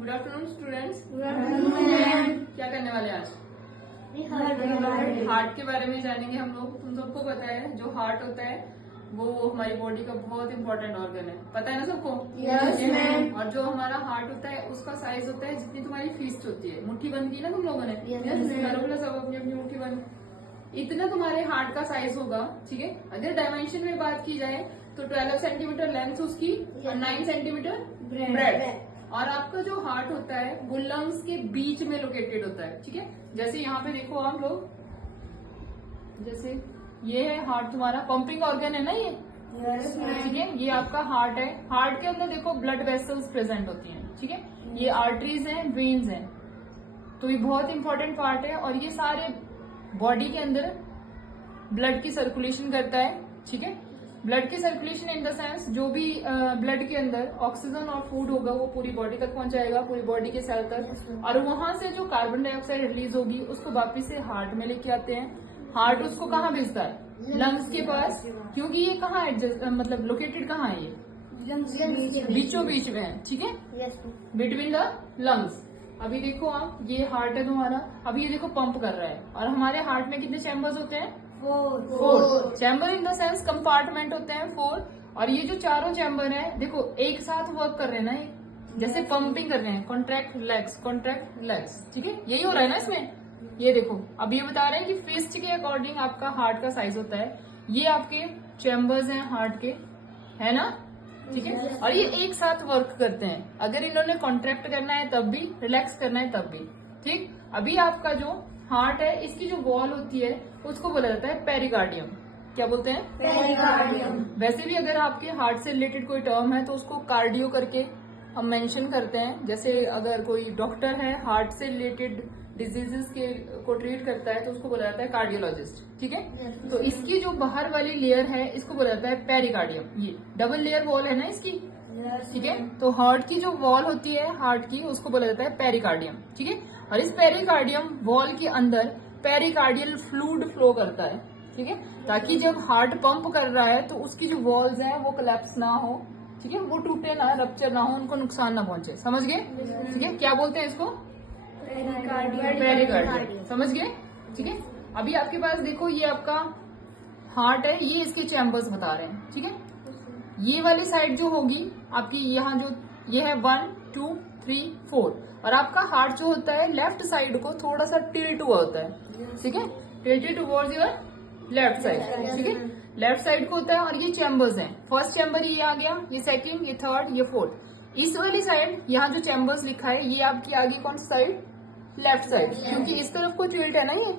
Good afternoon students. क्या करने वाले आज? हार्ट के बारे में जानेंगे हम लोग। तुम सबको पता है जो हार्ट होता है वो हमारी बॉडी का बहुत इंपॉर्टेंट ऑर्गन है, पता है ना सबको? Yes, ma'am. और जो हमारा हार्ट होता है उसका साइज होता है जितनी तुम्हारी फिस्ट होती है। मुट्ठी बंद की ना तुम लोगों ने? Yes, ma'am. करो बोला सब अपनी अपनी मुट्ठी बंद। इतना तुम्हारे हार्ट का साइज होगा, ठीक है। अगर डायमेंशन में बात की जाए तो 12 सेंटीमीटर लेंथ उसकी और 9 सेंटीमीटर ब्रेड। और आपका जो हार्ट होता है वो लंग्स के बीच में लोकेटेड होता है, ठीक है। जैसे यहाँ पे देखो आप लोग, जैसे ये है हार्ट, तुम्हारा पंपिंग ऑर्गन है ना ये, Yes, ma'am. ठीक है। ये आपका हार्ट है। हार्ट के अंदर देखो ब्लड वेसल्स प्रेजेंट होती हैं, ठीक है। ये आर्टरीज हैं, वेन्स हैं, तो ये बहुत इंपॉर्टेंट पार्ट है। और ये सारे बॉडी के अंदर ब्लड की सर्कुलेशन करता है, ठीक है। ब्लड की सर्कुलेशन इन द सेंस जो भी ब्लड के अंदर ऑक्सीजन और फूड होगा वो पूरी बॉडी तक पहुंचाएगा, पूरी बॉडी के सेल तक। और वहां से जो कार्बन डाइऑक्साइड रिलीज होगी उसको वापिस से हार्ट में लेके आते हैं। हार्ट उसको कहाँ भेजता है? लंग्स के पास, क्योंकि ये कहाँ है, मतलब लोकेटेड कहाँ है? ये बीचों बीच में है, ठीक है, बिटवीन द लंग्स। अभी देखो आप, ये हार्ट है तुम्हारा, अभी ये देखो पंप कर रहा है। और हमारे हार्ट में कितने चैम्बर्स होते हैं? 4 chamber in the sense compartment होते हैं 4। और ये जो चारों चैम्बर हैं देखो एक साथ वर्क कर रहे हैं ना, ये जैसे पंपिंग कर रहे हैं, कॉन्ट्रैक्ट लेग्स, ठीक है। यही हो रहा है ना इसमें। ये देखो अब ये बता रहे हैं कि फिस्ट के अकॉर्डिंग आपका हार्ट का साइज होता है। ये आपके चैम्बर्स हैं हार्ट के, है ना, ठीक है। और ये एक साथ वर्क करते हैं। अगर इन्होंने कॉन्ट्रैक्ट करना है तब भी, रिलैक्स करना है तब भी, ठीक। अभी आपका जो हार्ट है इसकी जो वॉल होती है उसको बोला जाता है पेरिकार्डियम। क्या बोलते हैं? पेरिकार्डियम। वैसे भी अगर आपके हार्ट से रिलेटेड कोई टर्म है तो उसको कार्डियो करके हम मेंशन करते हैं। जैसे अगर कोई डॉक्टर है हार्ट से रिलेटेड डिजीजेस के को ट्रीट करता है तो उसको बोला जाता है कार्डियोलॉजिस्ट, ठीक है। तो इसकी जो बाहर वाली लेयर है इसको बोला जाता है पेरिकार्डियम। ये डबल लेयर वॉल है ना इसकी, ठीक है। तो हार्ट की जो वॉल होती है हार्ट की उसको बोला जाता है पेरिकार्डियम, ठीक है। और इस पेरिकार्डियम वॉल के अंदर पेरिकार्डियल फ्लूइड फ्लो करता है, ठीक है, ताकि जब हार्ट पंप कर रहा है तो उसकी जो वॉल्स हैं वो कोलैप्स ना हो, ठीक है, वो टूटे ना, रप्चर ना हो, उनको नुकसान ना पहुंचे। समझ गए? ठीक है। क्या बोलते हैं इसको? पेरिकार्डियम। समझ गए? ठीक है। अभी आपके पास देखो ये आपका हार्ट है, ये इसके चैम्बर्स बता रहे हैं, ठीक है। ये वाली साइड जो होगी आपकी, यहाँ जो ये है 1 2 3 4, और आपका हार्ट जो होता है लेफ्ट साइड को थोड़ा सा टिल्ट हुआ होता है, ठीक है, tilted towards your left side, ठीक है, लेफ्ट साइड को होता है। और ये चैम्बर्स हैं, फर्स्ट चैम्बर ये आ गया, ये सेकंड, ये थर्ड, ये फोर्थ। इस वाली साइड यहाँ जो चैम्बर्स लिखा है ये आपकी आ गई कौन सी साइड? लेफ्ट साइड, क्योंकि इस तरफ को टिल्ट है ना ये,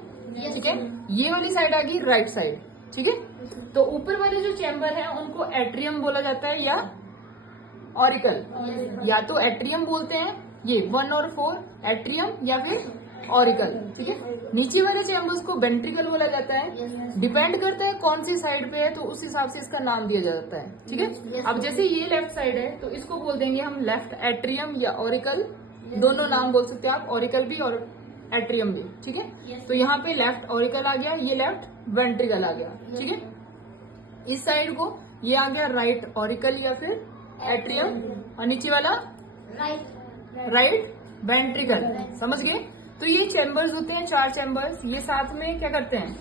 ठीक है। ये वाली साइड आ गई राइट साइड, ठीक है। तो ऊपर वाले जो चैम्बर है उनको एट्रियम बोला जाता है या ऑरिकल, या तो एट्रियम बोलते हैं ये 1 और 4 एट्रियम, या फिर ऑरिकल, ठीक है। नीचे वाले चैम्बर्स को वेंट्रिकल बोला जाता है। डिपेंड करता है कौन सी साइड पे है तो उस हिसाब से इसका नाम दिया जाता है, ठीक है। अब जैसे ये लेफ्ट साइड है तो इसको बोल देंगे हम लेफ्ट एट्रियम या ऑरिकल, दोनों नाम बोल सकते हैं आप, ऑरिकल भी और एट्रियम भी, ठीक है। तो यहाँ पे लेफ्ट ऑरिकल आ गया, ये लेफ्ट वेंट्रिकल आ गया, ठीक है। इस साइड को ये आ गया राइट ऑरिकल या फिर एट्रियम, और नीचे वाला राइट वेंट्रिकल। समझ गए? तो ये चैम्बर्स होते हैं 4 चैम्बर्स। ये साथ में क्या करते हैं?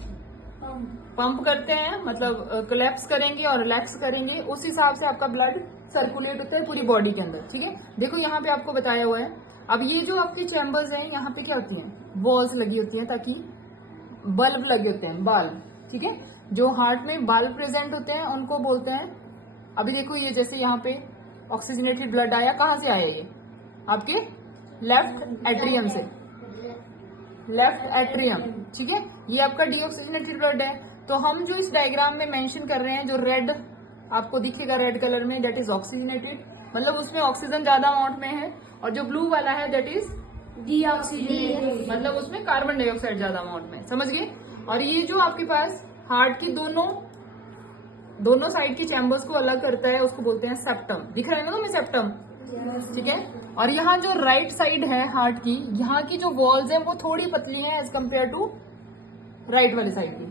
पंप करते हैं, मतलब कोलैप्स करेंगे और रिलैक्स करेंगे, उस हिसाब से आपका ब्लड सर्कुलेट होता है पूरी बॉडी के अंदर, ठीक है। देखो यहाँ पे आपको बताया हुआ है। अब ये जो आपके चैम्बर्स हैं यहाँ पे क्या होती हैं? वॉल्स लगी होती हैं, ताकि बल्ब लगे होते हैं, बाल्ब, ठीक है। जो हार्ट में बाल्ब प्रेजेंट होते हैं उनको बोलते हैं। अभी देखो ये जैसे यहाँ पे ऑक्सीजनेटेड ब्लड आया, कहाँ से आया? ये आपके लेफ्ट एट्रियम से, लेफ्ट एट्रियम, ठीक है। ये आपका डीऑक्सीजनेटेड ब्लड है। तो हम जो इस डायग्राम में मेंशन कर रहे हैं, जो रेड आपको दिखेगा रेड कलर में, दैट इज ऑक्सीजनेटेड, मतलब उसमें ऑक्सीजन ज्यादा अमाउंट में है। और जो ब्लू वाला है दैट इज डीऑक्सीजनेटेड, मतलब उसमें कार्बन डाइऑक्साइड ज्यादा अमाउंट में। समझ गए? और ये जो आपके पास हार्ट की दोनों साइड के चैम्बर्स को अलग करता है उसको बोलते हैं सेप्टम। दिख रहा है ना तुम्हें सेप्टम, ठीक है। और यहाँ जो राइट साइड है हार्ट की, यहाँ की जो वॉल्स है वो थोड़ी पतली है एज कम्पेयर टू राइट वाली साइड की,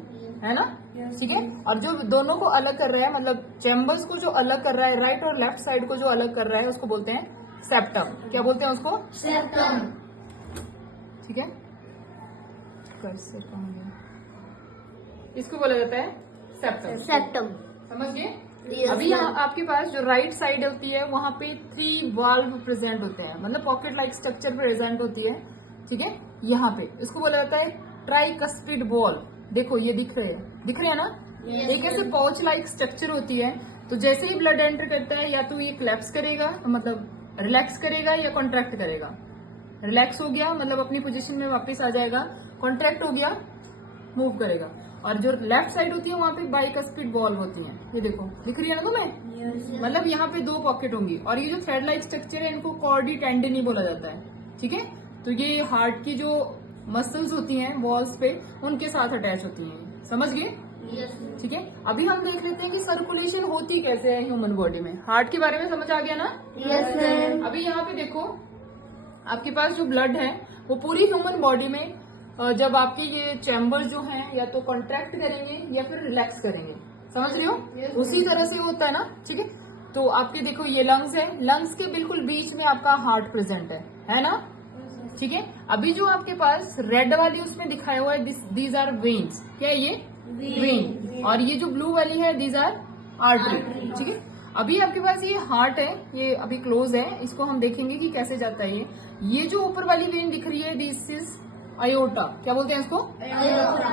है ना, ठीक है। और जो दोनों को अलग कर रहा है, मतलब चैम्बर्स को जो अलग कर रहा है, राइट और लेफ्ट साइड को जो अलग कर रहा है उसको बोलते हैं सेप्टम। क्या बोलते हैं उसको? सेप्टम। ठीक है, इसको बोला जाता है सेप्टम। सेप्टम। समझ गए? Yes, अभी यहाँ ma'am. आपके पास जो राइट साइड होती है वहां पे 3 वाल्व प्रेजेंट होते हैं, मतलब पॉकेट लाइक स्ट्रक्चर प्रेजेंट होती है। ठीक है, यहाँ पे इसको बोला जाता है ट्राइकस्पिड बॉल। देखो ये दिख रहे हैं ना? Yes, एक ऐसे ma'am. पाउच लाइक स्ट्रक्चर होती है। तो जैसे ही ब्लड एंटर करता है या तो ये क्लैप्स करेगा, मतलब रिलैक्स करेगा या कॉन्ट्रैक्ट करेगा। रिलैक्स हो गया मतलब अपनी पोजीशन में वापस आ जाएगा, कॉन्ट्रैक्ट हो गया मूव करेगा। और जो लेफ्ट साइड होती है वहां पे बाइकस्पिड बॉल होती है। ये देखो दिख रही है ना तुम्हें? मतलब यहाँ पे 2 पॉकेट होंगी और ये जो थ्रेड लाइक स्ट्रक्चर है इनको कॉर्डी टेंडनी बोला जाता है। ठीक है, तो ये हार्ट की जो मसल्स होती हैं वॉल्स पे उनके साथ अटैच होती हैं। समझ गए? ठीक है, अभी हम देख लेते हैं कि सर्कुलेशन होती कैसे है ह्यूमन बॉडी में। हार्ट के बारे में समझ आ गया ना? Yes ma'am. अभी यहाँ पे देखो आपके पास जो ब्लड है वो पूरी ह्यूमन बॉडी में जब आपके ये चैम्बर जो हैं या तो कॉन्ट्रैक्ट करेंगे या फिर रिलैक्स करेंगे। समझ रहे हो? उसी तरह से होता है ना। ठीक है, तो आपके देखो ये लंग्स है, लंग्स के बिल्कुल बीच में आपका हार्ट प्रेजेंट है ना? ठीक है, अभी जो आपके पास रेड वाली उसमें दिखाया हुआ है दीज आर वेन्स। क्या है ये? वेन। और ये जो ब्लू वाली है दीज आर आर्टरी। ठीक है, अभी आपके पास ये हार्ट है, ये अभी क्लोज है, इसको हम देखेंगे कि कैसे जाता है ये जो ऊपर वाली वेन दिख रही है दिस इज अयोटा। क्या बोलते हैं इसको?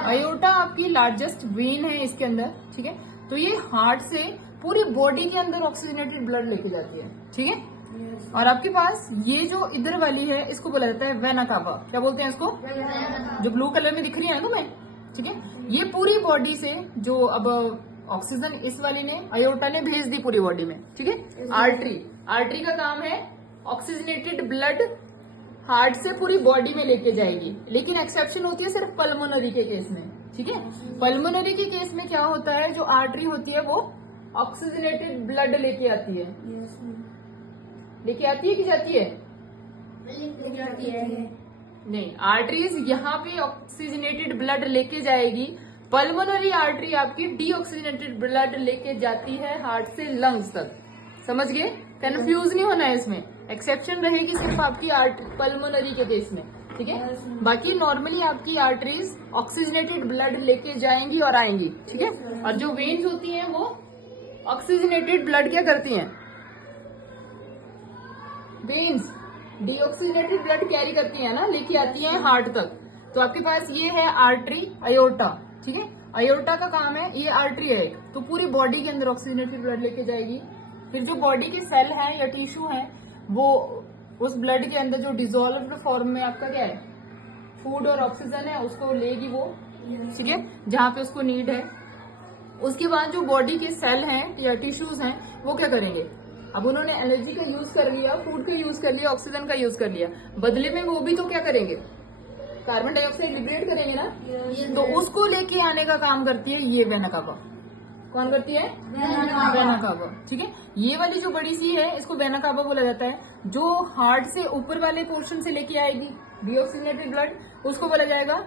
अयोटा आपकी लार्जेस्ट वेन है इसके अंदर। ठीक है, तो ये हार्ट से पूरी बॉडी के अंदर ऑक्सीजनेटेड ब्लड लेके जाती है। ठीक है, और आपके पास ये जो इधर वाली है इसको बोला जाता है वेना कावा। क्या बोलते हैं इसको? जो ब्लू कलर में दिख रही है ना तुम्हें? ठीक है, ये पूरी बॉडी से जो अब ऑक्सीजन इस वाली ने अयोटा ने भेज दी पूरी बॉडी में। ठीक है, आर्टरी का काम है ऑक्सीजनेटेड ब्लड हार्ट से पूरी बॉडी में लेके जाएगी, लेकिन एक्सेप्शन होती है सिर्फ पल्मोनरी के केस में। ठीक है, पल्मोनरी के केस में क्या होता है, जो आर्टरी होती है वो ऑक्सीजनेटेड ब्लड लेके आती है। लेके आती है कि जाती है? नहीं, आर्टरीज यहाँ पे ऑक्सीजनेटेड ब्लड लेके जाएगी। पल्मोनरी आर्टरी आपकी डीऑक्सीजनेटेड ब्लड लेके जाती है हार्ट से लंग्स तक। समझ गए? कंफ्यूज नहीं होना है इसमें, एक्सेप्शन रहेगी सिर्फ आपकी पल्मोनरी के केस में। ठीक है, बाकी नॉर्मली आपकी आर्टरीज ऑक्सीजनेटेड ब्लड लेके जाएंगी और आएंगी। ठीक है, और जो वेन्स होती हैं वो ऑक्सीजनेटेड ब्लड क्या करती हैं? वेन्स डीऑक्सीजनेटेड ब्लड कैरी करती है ना, लेके आती है हार्ट तक। तो आपके पास ये है आर्टरी अयोटा। ठीक है, अयोटा का काम है, ये आर्टरी है एक, तो पूरी बॉडी के अंदर ऑक्सीजनेटेड ब्लड लेके जाएगी। फिर जो बॉडी के सेल हैं या टिश्यू हैं वो उस ब्लड के अंदर जो डिजोल्व्ड फॉर्म में आपका क्या है फूड और ऑक्सीजन है उसको लेगी वो। ठीक है, जहां पे उसको नीड है। उसके बाद जो बॉडी के सेल हैं या टिश्यूज हैं वो क्या करेंगे, अब उन्होंने एनर्जी का यूज कर लिया, फूड का यूज कर लिया, ऑक्सीजन का यूज कर लिया, बदले में वो भी तो क्या करेंगे, कार्बन डाइऑक्साइड लिबरेट करेंगे ना। तो उसको लेके आने का काम करती है ये वेना कावा। कौन करती है? Vena cava. ठीक है, ये वाली जो बड़ी सी है इसको वेना कावा बोला जाता है। जो हार्ट से ऊपर वाले पोर्शन से लेके आएगी डीऑक्सीजनेटेड ब्लड, उसको बोला जाएगा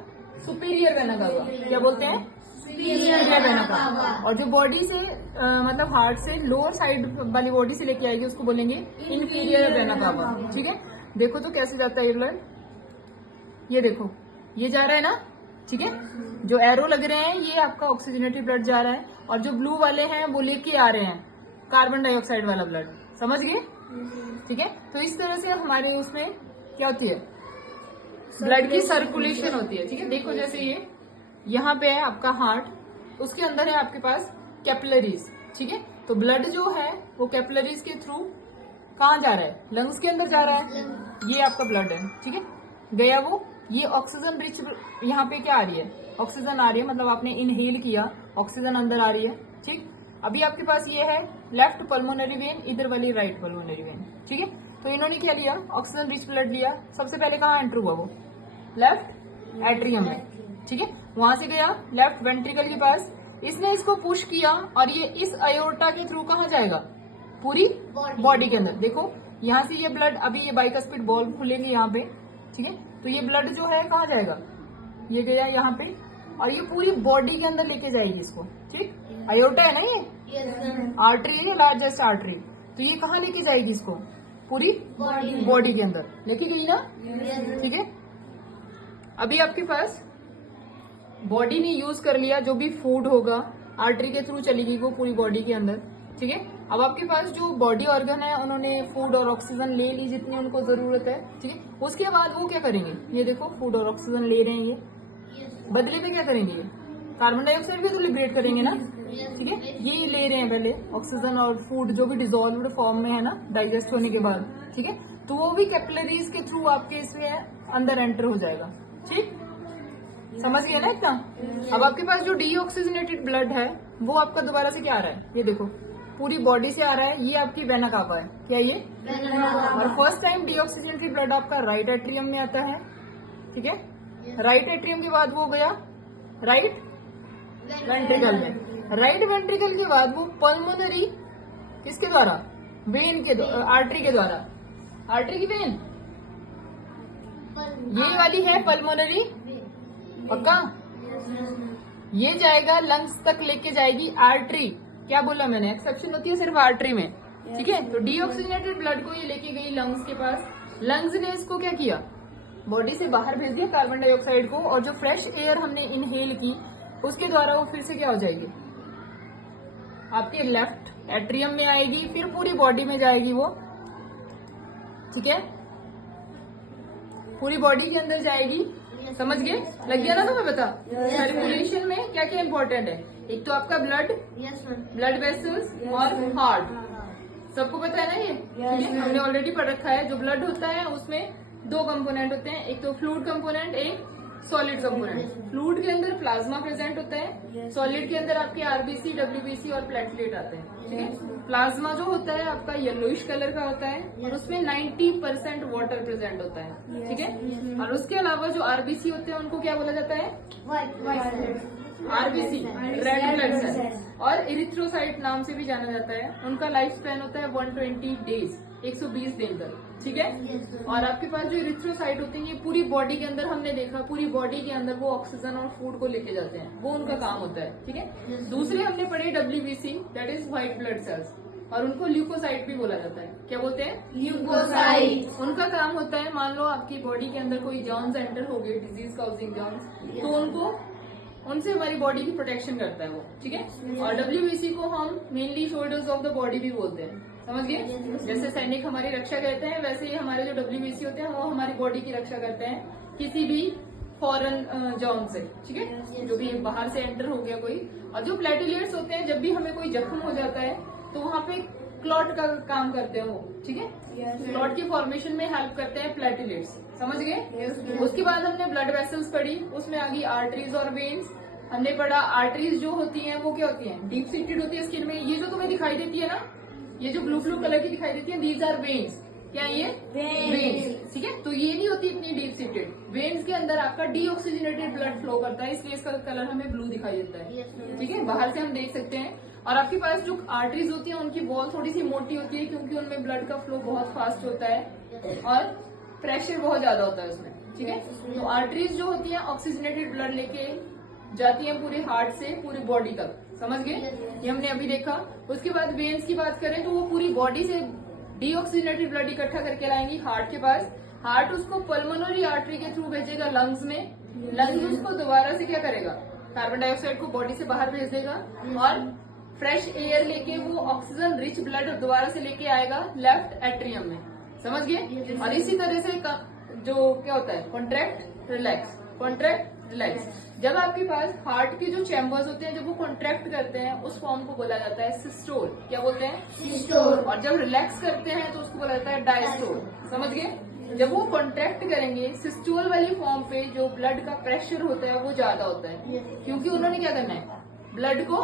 सुपीरियर वेना कावा। क्या बोलते हैं? Superior vena cava. और जो बॉडी से मतलब हार्ट से लोअर साइड वाली बॉडी से लेके आएगी उसको बोलेंगे इंफीरियर वेना कावा। ठीक है, देखो तो कैसे जाता है ये ब्लड, ये देखो ये जा रहा है ना। ठीक है, जो एरो लग रहे हैं ये आपका ऑक्सीजनेटेड ब्लड जा रहा है, और जो ब्लू वाले हैं वो लेके आ रहे हैं कार्बन डाइऑक्साइड वाला ब्लड। समझ गए? ठीक है, तो इस तरह से हमारे उसमें क्या होती है, ब्लड की सर्कुलेशन होती है। ठीक है, देखो जैसे ये यहाँ पे है आपका हार्ट, उसके अंदर है आपके पास कैपिलरीज। ठीक है, तो ब्लड जो है वो कैपिलरीज के थ्रू कहाँ जा रहा है, लंग्स के अंदर जा रहा है। ये आपका ब्लड है। ठीक है, गया वो, ये ऑक्सीजन रिच यहाँ पे क्या आ रही है, ऑक्सीजन आ रही है, मतलब आपने इनहेल किया, ऑक्सीजन अंदर आ रही है। ठीक, अभी आपके पास ये है लेफ्ट पल्मोनरी वेन, इधर वाली राइट पल्मोनरी वेन। ठीक है, तो इन्होंने क्या लिया, ऑक्सीजन रिच ब्लड लिया। सबसे पहले कहाँ एंटर हुआ वो, लेफ्ट एट्रियम में। ठीक है, वहां से गया लेफ्ट वेंट्रिकल के पास, इसने इसको पुश किया और ये इस अयोर्टा के थ्रू कहाँ जाएगा, पूरी बॉडी के अंदर। देखो यहाँ से ये ब्लड, अभी ये बाइकस्पिड बॉल खुलेंगे यहाँ पे। ठीक है, तो ये ब्लड जो है कहाँ जाएगा, ये गया यहाँ पे, और ये पूरी बॉडी के अंदर लेके जाएगी इसको। ठीक, अयोर्टा है ना ये, आर्टरी है, लार्जेस्ट आर्टरी, तो ये कहाँ लेके जाएगी इसको, पूरी Body. बॉडी के अंदर लेके गई ना, Yes. ठीक है। अभी आपके पास बॉडी ने यूज कर लिया, जो भी फूड होगा आर्टरी के थ्रू चली गई वो पूरी बॉडी के अंदर, ठीक है। अब आपके पास जो बॉडी ऑर्गन है उन्होंने फूड और ऑक्सीजन ले ली जितनी उनको जरूरत है, ठीक है। उसके बाद वो क्या करेंगे, ये देखो फूड और ऑक्सीजन ले रहे हैं, ये Yes. बदले में क्या करेंगे, ये कार्बन डाइऑक्साइड भी तो लिबरेट करेंगे ना, Yes. ठीक है। ये ले रहे हैं पहले ऑक्सीजन और फूड जो भी डिजोल्व्ड फॉर्म में है ना डाइजेस्ट होने के बाद, ठीक है। तो वो भी कैपिलरीज के थ्रू आपके इसमें अंदर एंटर हो जाएगा, ठीक, समझ गए ना इतना। अब आपके पास जो डीऑक्सीजनेटेड ब्लड है वो आपका दोबारा से क्या आ रहा है, ये देखो पूरी बॉडी से आ रहा है, ये आपकी वेना कावा है, क्या ये, और फर्स्ट टाइम डीऑक्सीजनेटेड ब्लड आपका राइट एट्रियम में आता है, ठीक है। राइट एट्रियम के बाद वो गया राइट वेंट्रिकल में, राइट वेंट्रिकल के बाद वो पल्मोनरी किसके द्वारा, वेन के आर्टरी के द्वारा, आर्टरी की वेन ये वाली है पल्मोनरी, पक्का, ये जाएगा लंग्स तक लेके जाएगी आर्टरी, क्या बोला मैंने, एक्सेप्शन होती है सिर्फ आर्टरी में, ठीक है। तो डीऑक्सीजनेटेड ब्लड को ये लेके गई लंग्स के पास, लंग्स ने इसको क्या किया, बॉडी से बाहर भेज दिया कार्बन डाइऑक्साइड को, और जो फ्रेश एयर हमने इनहेल की उसके द्वारा वो फिर से क्या हो जाएगी, आपके लेफ्ट एट्रियम में आएगी, फिर पूरी बॉडी में जाएगी वो, ठीक है, पूरी बॉडी के अंदर जाएगी, समझ गए, लग गया ना तुम्हें पता। सर्कुलेशन में क्या क्या इंपॉर्टेंट है, एक तो आपका blood, Yes, ma'am. Blood vessels और हार्ट, सबको पता है ना ये, Yes, ठीक है? हमने ऑलरेडी पढ़ रखा है। जो ब्लड होता है उसमें दो कंपोनेंट होते हैं, एक तो फ्लूइड कंपोनेंट, एक सॉलिड कंपोनेंट। फ्लूइड के अंदर प्लाज्मा प्रेजेंट होता है, सॉलिड के अंदर आपके आरबीसी, डब्ल्यूबीसी और प्लेटलेट आते हैं, ठीक है। प्लाज्मा जो होता है आपका येलोइश कलर का होता है और उसमें 90% वाटर प्रेजेंट होता है, ठीक है। और उसके अलावा जो आरबीसी होते हैं उनको क्या बोला जाता है, White. RBC, red blood cell, और इरिथ्रोसाइट नाम से भी जाना जाता है। उनका लाइफ स्पैन होता है 120 डेज, 120 दिन तक, ठीक है। और आपके पास जो इरिथ्रोसाइट होते हैं ये पूरी बॉडी के अंदर, हमने देखा पूरी बॉडी के अंदर वो ऑक्सीजन और फूड को लेके जाते हैं, वो उनका काम होता है, ठीक है। दूसरे हमने पढ़े WBC, that is white blood cells, और उनको ल्यूकोसाइट भी बोला जाता है, क्या बोलते हैं, Leukocytes. उनका काम होता है, मान लो आपकी बॉडी के अंदर कोई जर्म्स एंटर हो गए, डिजीज काउजिंग जर्म्स, तो उनको, उनसे हमारी बॉडी की प्रोटेक्शन करता है वो, ठीक है। और डब्ल्यूबीसी को हम mainly shoulders of the body भी बोलते हैं, समझ गए। जैसे सैनिक हमारी रक्षा करते हैं वैसे ही हमारे जो डब्ल्यूबीसी होते हैं वो हमारी बॉडी की रक्षा करते हैं किसी भी फॉरेन जर्म से, ठीक है, जो भी बाहर से एंटर हो गया कोई। और जो प्लेटिलेट्स होते हैं, जब भी हमें कोई जख्म हो जाता है तो वहाँ पे क्लॉट का काम करते हैं वो, ठीक है, क्लॉट की फॉर्मेशन में हेल्प करते हैं प्लेटिलेट्स, समझ गए। उसके बाद हमने ब्लड वेसल्स पढ़ी, उसमें आ गई आर्टरीज और वेन्स। हमने पढ़ा आर्टरीज जो होती हैं वो क्या होती हैं, डीप सीटेड होती है स्किन में, ये जो तुम्हें दिखाई देती है ना, ये जो ब्लू ब्लू कलर की दिखाई देती है, दीज आर वेन्स, क्या ये वेन्स, ठीक है। तो ये नहीं होती इतनी डीप सीटेड, वेन्स के अंदर आपका डीऑक्सीजनेटेड ब्लड फ्लो करता है, इसलिए इसका कलर हमें ब्लू दिखाई देता है, ठीक है, बाहर से हम देख सकते हैं। और आपके पास जो आर्टरीज होती है उनकी वॉल थोड़ी सी मोटी होती है क्योंकि उनमें ब्लड का फ्लो बहुत फास्ट होता है और प्रेशर बहुत ज्यादा होता है उसमें, ठीक है। तो आर्टरीज जो होती है ऑक्सीजनेटेड ब्लड लेके जाती है पूरे हार्ट से पूरी बॉडी तक, समझ गए, ये हमने अभी देखा। उसके बाद वेन्स की बात करें तो वो पूरी बॉडी से डीऑक्सीजनेटेड ब्लड इकट्ठा करके लाएंगी हार्ट के पास, हार्ट उसको पल्मोनरी आर्टरी के थ्रू भेजेगा लंग्स में, लंग्स उसको दोबारा से क्या करेगा, कार्बन डाइऑक्साइड को बॉडी से बाहर भेज देगा और फ्रेश एयर लेके वो ऑक्सीजन रिच ब्लड दोबारा से लेके आएगा लेफ्ट एट्रियम में, समझ गए। और इसी तरह से जो क्या होता है, कॉन्ट्रैक्ट रिलैक्स, कॉन्ट्रैक्ट रिलैक्स। जब आपके पास हार्ट के जो चैम्बर्स होते हैं जब वो कॉन्ट्रैक्ट करते हैं उस फॉर्म को बोला जाता है सिस्टोल, क्या बोलते हैं, Systole. और जब रिलैक्स करते हैं तो उसको बोला जाता है डायस्टोल, समझ गए। जब वो कॉन्ट्रैक्ट करेंगे सिस्टोल वाली फॉर्म पे जो ब्लड का प्रेशर होता है वो ज्यादा होता है क्योंकि उन्होंने क्या करना है, ब्लड को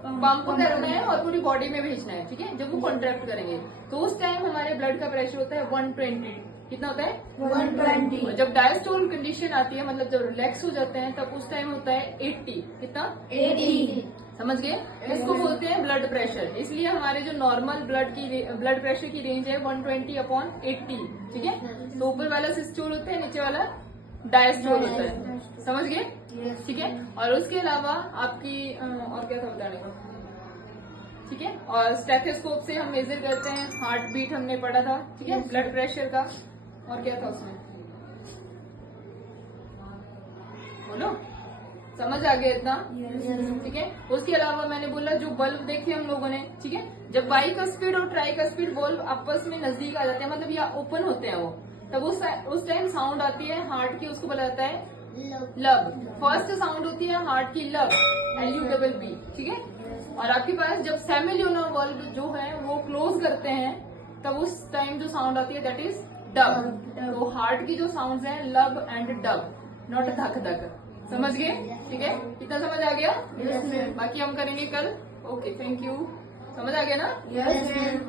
पंप करना है और पूरी बॉडी में भेजना है, ठीक है। जब वो कॉन्ट्रैक्ट करेंगे तो उस टाइम हमारे ब्लड का प्रेशर होता है 120, कितना होता है 120. और जब डायस्टोल कंडीशन आती है मतलब जब रिलैक्स हो जाते हैं तब उस टाइम होता है 80, कितना 80. समझ गए। इसको बोलते हैं ब्लड प्रेशर, इसलिए हमारे जो नॉर्मल ब्लड प्रेशर की रेंज है 120/80, ठीक है। तो ऊपर वाला सिस्टोल होता है, नीचे वाला डायस्टोल होता है, समझ गए, ठीक है। और उसके अलावा आपकी और क्या था बताने को, ठीक है। और स्टेथोस्कोप से हम मेजर करते हैं, हार्ट बीट हमने पढ़ा था, ठीक है, ब्लड प्रेशर का, और क्या था उसमें, बोलो, समझ आ गया इतना, ठीक है। उसके अलावा मैंने बोला जो बल्ब देखे हम लोगों ने, ठीक है, जब बाइकस्पिड और ट्राइकस्पिड बल्ब आपस में नजदीक आ जाते हैं, मतलब या ओपन होते हैं वो, तब उस टाइम साउंड आती है हार्ट की, उसको बोला जाता है लब। फर्स्ट साउंड होती है हार्ट की लब, LUBB, ठीक है। और आपके पास जब सेमिल्यूनर बल्ब जो है वो क्लोज करते हैं, तब उस टाइम जो साउंड आती है दैट इज डब। तो हार्ट की जो साउंड्स हैं लब एंड डब, नॉट धक धक। समझ गए, ठीक है, कितना समझ आ गया? Yes, ma'am. बाकी हम करेंगे कल। Okay, thank you. समझ आ गया ना? Yes, ma'am.